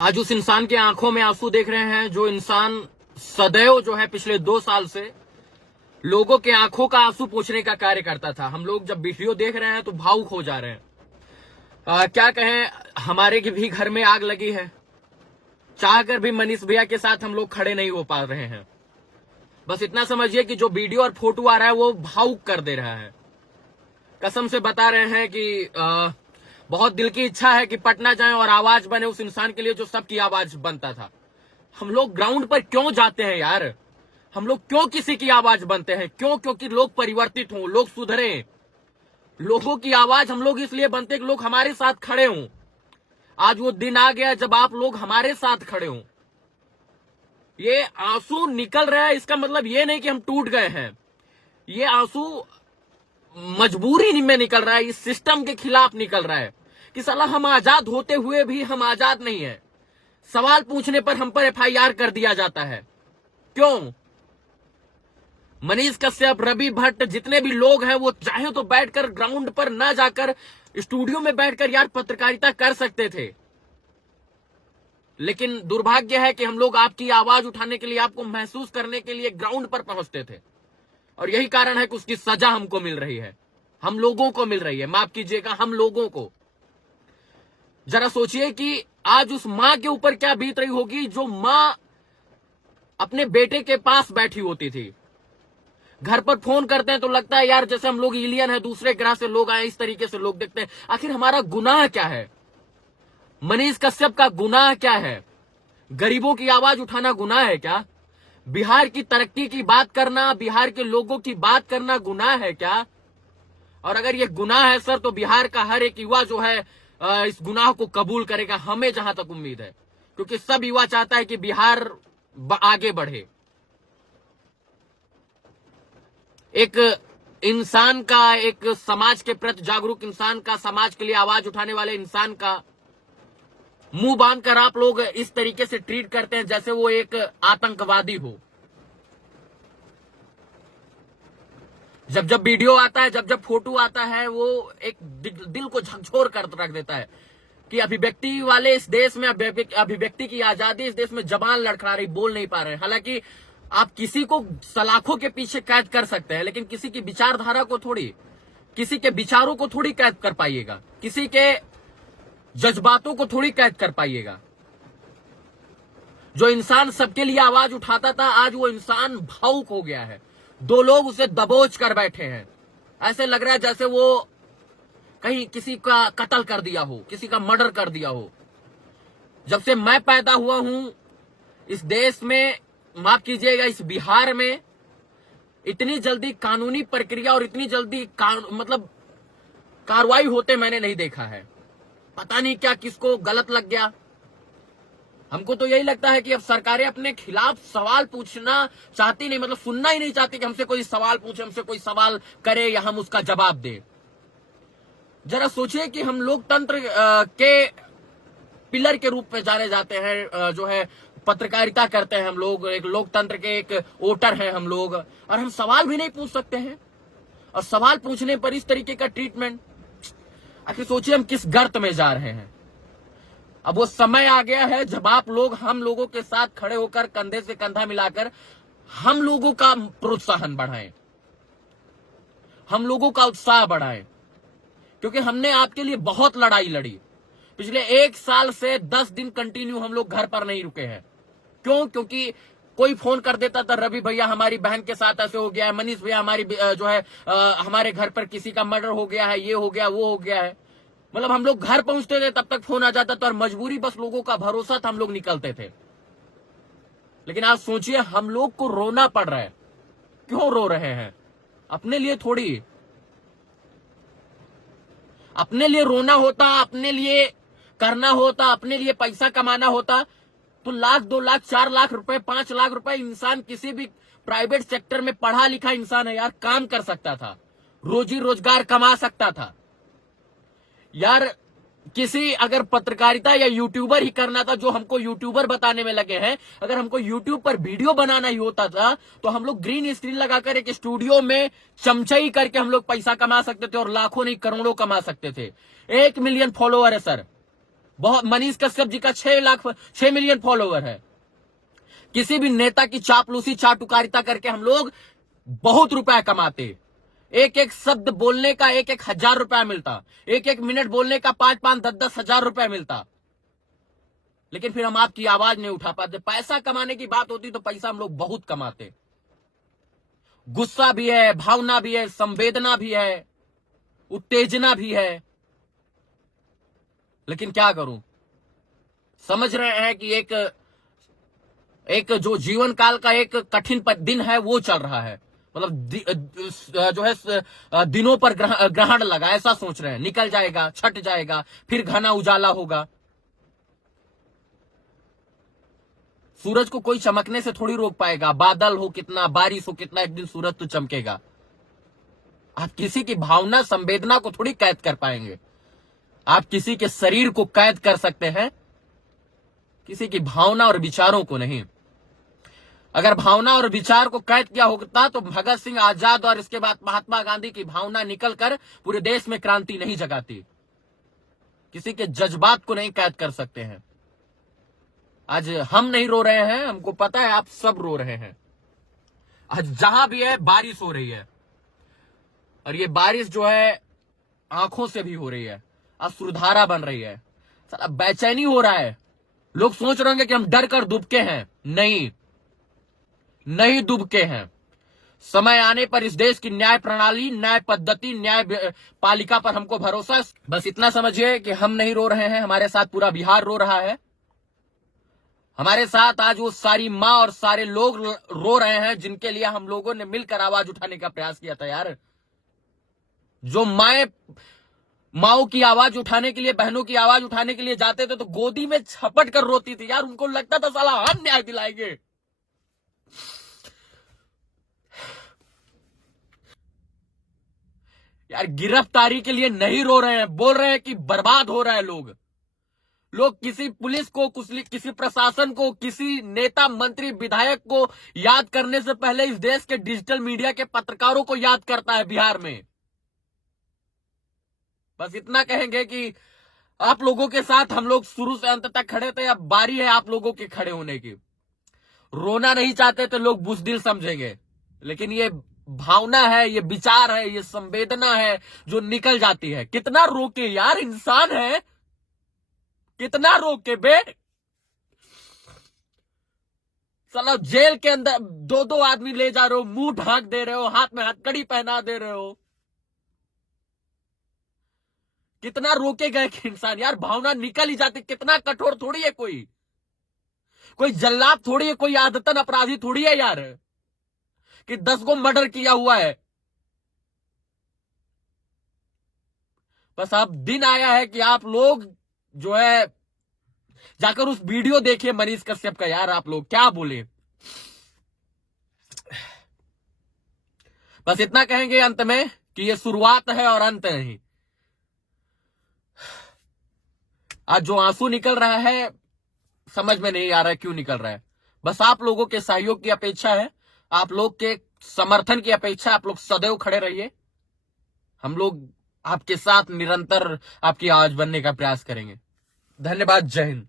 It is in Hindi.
आज उस इंसान के आंखों में आंसू देख रहे हैं जो इंसान सदैव जो है पिछले 2 साल से लोगों के आंखों का आंसू पोंछने का कार्य करता था। हम लोग जब वीडियो देख रहे हैं तो भावुक हो जा रहे हैं। क्या कहें, हमारे भी घर में आग लगी है, चाहकर भी मनीष भैया के साथ हम लोग खड़े नहीं हो पा रहे हैं। बस इतना समझिए कि जो वीडियो और फोटो आ रहा है वो भावुक कर दे रहा है। कसम से बता रहे हैं कि बहुत दिल की इच्छा है कि पटना जाएं और आवाज बने उस इंसान के लिए जो सबकी आवाज बनता था। हम लोग ग्राउंड पर क्यों जाते हैं यार? हम लोग क्यों किसी की आवाज बनते हैं? क्यों? क्योंकि लोग परिवर्तित हों, लोग सुधरे। लोगों की आवाज हम लोग इसलिए बनते हैं कि लोग हमारे साथ खड़े हों। आज वो दिन आ गया जब आप लोग हमारे साथ खड़े हों। ये आंसू निकल रहा है, इसका मतलब ये नहीं कि हम टूट गए हैं। ये आंसू मजबूरी में निकल रहा है, इस सिस्टम के खिलाफ निकल रहा है कि साला हम आजाद होते हुए भी हम आजाद नहीं है। सवाल पूछने पर हम पर एफआईआर कर दिया जाता है। क्यों? मनीष कश्यप, रवि भट्ट, जितने भी लोग हैं वो चाहे तो बैठकर ग्राउंड पर ना जाकर स्टूडियो में बैठकर यार पत्रकारिता कर सकते थे। लेकिन दुर्भाग्य है कि हम लोग आपकी आवाज उठाने के लिए, आपको महसूस करने के लिए ग्राउंड पर पहुंचते थे और यही कारण है कि उसकी सजा हमको मिल रही है, हम लोगों को मिल रही है। माफ कीजिएगा, हम लोगों को। जरा सोचिए कि आज उस मां के ऊपर क्या बीत रही होगी जो मां अपने बेटे के पास बैठी होती थी। घर पर फोन करते हैं तो लगता है यार जैसे हम लोग एलियन है, दूसरे ग्रह से लोग आए, इस तरीके से लोग देखते हैं। आखिर हमारा गुनाह क्या है? मनीष कश्यप का गुनाह क्या है? गरीबों की आवाज उठाना गुनाह है क्या? बिहार की तरक्की की बात करना, बिहार के लोगों की बात करना गुनाह है क्या? और अगर ये गुनाह है सर, तो बिहार का हर एक युवा जो है इस गुनाह को कबूल करेगा, हमें जहां तक उम्मीद है, क्योंकि सब युवा चाहता है कि बिहार आगे बढ़े। एक इंसान का, एक समाज के प्रति जागरूक इंसान का, समाज के लिए आवाज उठाने वाले इंसान का मुंह बांधकर आप लोग इस तरीके से ट्रीट करते हैं जैसे वो एक आतंकवादी हो। जब जब वीडियो आता है, जब जब फोटो आता है, वो एक दिल को झकझोर कर रख देता है कि अभिव्यक्ति वाले इस देश में, अभिव्यक्ति की आजादी इस देश में जबान लड़खड़ा रही, बोल नहीं पा रहे। हालांकि आप किसी को सलाखों के पीछे कैद कर सकते हैं, लेकिन किसी की विचारधारा को थोड़ी, किसी के विचारों को थोड़ी कैद कर पाइएगा, किसी के जज्बातों को थोड़ी कैद कर पाइएगा। जो इंसान सबके लिए आवाज उठाता था, आज वो इंसान भावुक हो गया है। 2 लोग उसे दबोच कर बैठे हैं। ऐसे लग रहा है जैसे वो कहीं किसी का कत्ल कर दिया हो, किसी का मर्डर कर दिया हो। जब से मैं पैदा हुआ हूं इस देश में, माफ कीजिएगा, इस बिहार में इतनी जल्दी कानूनी प्रक्रिया और इतनी जल्दी मतलब कार्रवाई होते मैंने नहीं देखा है। पता नहीं क्या किसको गलत लग गया। हमको तो यही लगता है कि अब सरकारें अपने खिलाफ सवाल पूछना चाहती नहीं, मतलब सुनना ही नहीं चाहती कि हमसे कोई सवाल पूछे, हमसे कोई सवाल करे या हम उसका जवाब दें। जरा सोचिए कि हम लोकतंत्र के पिलर के रूप में जाने जाते हैं, जो है पत्रकारिता करते हैं हम लोग, एक लोकतंत्र के एक वोटर हैं हम लोग, और हम सवाल भी नहीं पूछ सकते हैं। और सवाल पूछने पर इस तरीके का ट्रीटमेंट। आखिर सोचिए हम किस गर्त में जा रहे हैं। अब वो समय आ गया है जब आप लोग हम लोगों के साथ खड़े होकर, कंधे से कंधा मिलाकर हम लोगों का प्रोत्साहन बढ़ाएं, हम लोगों का उत्साह बढ़ाएं, क्योंकि हमने आपके लिए बहुत लड़ाई लड़ी। पिछले 1 साल से 10 दिन कंटिन्यू हम लोग घर पर नहीं रुके हैं। क्यों? क्योंकि कोई फोन कर देता था, रवि भैया हमारी बहन के साथ ऐसे हो गया है, मनीष भैया हमारी जो है हमारे घर पर किसी का मर्डर हो गया है, ये हो गया, वो हो गया है। मतलब हम लोग घर पहुंचते थे तब तक फोन आ जाता था, और मजबूरी बस लोगों का भरोसा था, हम लोग निकलते थे। लेकिन आज सोचिए हम लोग को रोना पड़ रहा है। क्यों रो रहे हैं? अपने लिए थोड़ी। अपने लिए रोना होता, अपने लिए करना होता, अपने लिए पैसा कमाना होता तो 1 लाख, 2 लाख, 4 लाख रुपए, 5 लाख रुपए इंसान किसी भी प्राइवेट सेक्टर में पढ़ा लिखा इंसान है यार, काम कर सकता था, रोजी रोजगार कमा सकता था यार। किसी अगर पत्रकारिता या यूट्यूबर ही करना था, जो हमको यूट्यूबर बताने में लगे हैं, अगर हमको यूट्यूब पर वीडियो बनाना ही होता था तो हम लोग ग्रीन स्क्रीन लगाकर एक स्टूडियो में चमचाई करके हम लोग पैसा कमा सकते थे, और लाखों नहीं करोड़ों कमा सकते थे। 1 मिलियन फॉलोअर है सर, बहुत, मनीष कश्यप जी का 6 मिलियन फॉलोवर है। किसी भी नेता की चापलूसी चाटुकारिता करके हम लोग बहुत रुपया कमाते। एक एक शब्द बोलने का 1,000 रुपया मिलता, एक एक मिनट बोलने का 5-5, 10-10 हजार रुपया मिलता। लेकिन फिर हम आपकी आवाज नहीं उठा पाते। पैसा कमाने की बात होती तो पैसा हम लोग बहुत कमाते। गुस्सा भी है, भावना भी है, संवेदना भी है, उत्तेजना भी है। लेकिन क्या करूं, समझ रहे हैं कि एक जो जीवन काल का एक कठिन दिन है वो चल रहा है। मतलब जो है दिनों पर ग्रहण लगा, ऐसा सोच रहे हैं। निकल जाएगा, छट जाएगा, फिर घना उजाला होगा। सूरज को कोई चमकने से थोड़ी रोक पाएगा। बादल हो कितना, बारिश हो कितना, एक दिन सूरज तो चमकेगा। आप किसी की भावना संवेदना को थोड़ी कैद कर पाएंगे। आप किसी के शरीर को कैद कर सकते हैं, किसी की भावना और विचारों को नहीं। अगर भावना और विचार को कैद किया होता तो भगत सिंह, आजाद और इसके बाद महात्मा गांधी की भावना निकलकर पूरे देश में क्रांति नहीं जगाती। किसी के जज्बात को नहीं कैद कर सकते हैं। आज हम नहीं रो रहे हैं, हमको पता है आप सब रो रहे हैं। आज जहां भी है बारिश हो रही है, और ये बारिश जो है आंखों से भी हो रही है, अश्रुधारा बन रही है। साला बेचैनी हो रहा है। लोग सोच रहे होंगे कि हम डर कर दुबके हैं। नहीं दुबके हैं। समय आने पर इस देश की न्याय प्रणाली, न्याय पद्धति, न्याय पालिका पर हमको भरोसा है। बस इतना समझिए कि हम नहीं रो रहे हैं, हमारे साथ पूरा बिहार रो रहा है। हमारे साथ आज वो सारी माँ और सारे लोग रो रहे हैं जिनके लिए हम लोगों ने मिलकर आवाज उठाने का प्रयास किया था। यार, जो माओ की आवाज उठाने के लिए, बहनों की आवाज उठाने के लिए जाते थे तो गोदी में झपट कर रोती थी। यार, उनको लगता था साला हम न्याय दिलाएंगे। यार, गिरफ्तारी के लिए नहीं रो रहे हैं, बोल रहे हैं कि बर्बाद हो रहा है लोग किसी पुलिस को, किसी प्रशासन को, किसी नेता, मंत्री, विधायक को याद करने से पहले इस देश के डिजिटल मीडिया के पत्रकारों को याद करता है बिहार में। बस इतना कहेंगे कि आप लोगों के साथ हम लोग शुरू से अंत तक खड़े थे, अब बारी है आप लोगों के खड़े होने की। रोना नहीं चाहते तो लोग बुज़दिल समझेंगे, लेकिन ये भावना है, ये विचार है, ये संवेदना है जो निकल जाती है। कितना रोके यार, इंसान है, कितना रोके बे। साला जेल के अंदर 2-2 आदमी ले जा रहे हो, मुंह ढांक दे रहे हो, हाथ में हथकड़ी पहना दे रहे हो। कितना रोकेगा एक इंसान यार, भावना निकल ही जाती। कितना कठोर थोड़ी है कोई जल्लाद थोड़ी है, कोई आदतन अपराधी थोड़ी है यार कि 10 को मर्डर किया हुआ है। बस अब दिन आया है कि आप लोग जो है जाकर उस वीडियो देखिए मनीष कश्यप का। यार, आप लोग क्या बोले। बस इतना कहेंगे अंत में कि ये शुरुआत है और अंत नहीं। आज जो आंसू निकल रहा है समझ में नहीं आ रहा है क्यों निकल रहा है। बस आप लोगों के सहयोग की अपेक्षा है, आप लोग के समर्थन की अपेक्षा। आप लोग सदैव खड़े रहिए, हम लोग आपके साथ निरंतर आपकी आवाज बनने का प्रयास करेंगे। धन्यवाद। जय हिंद।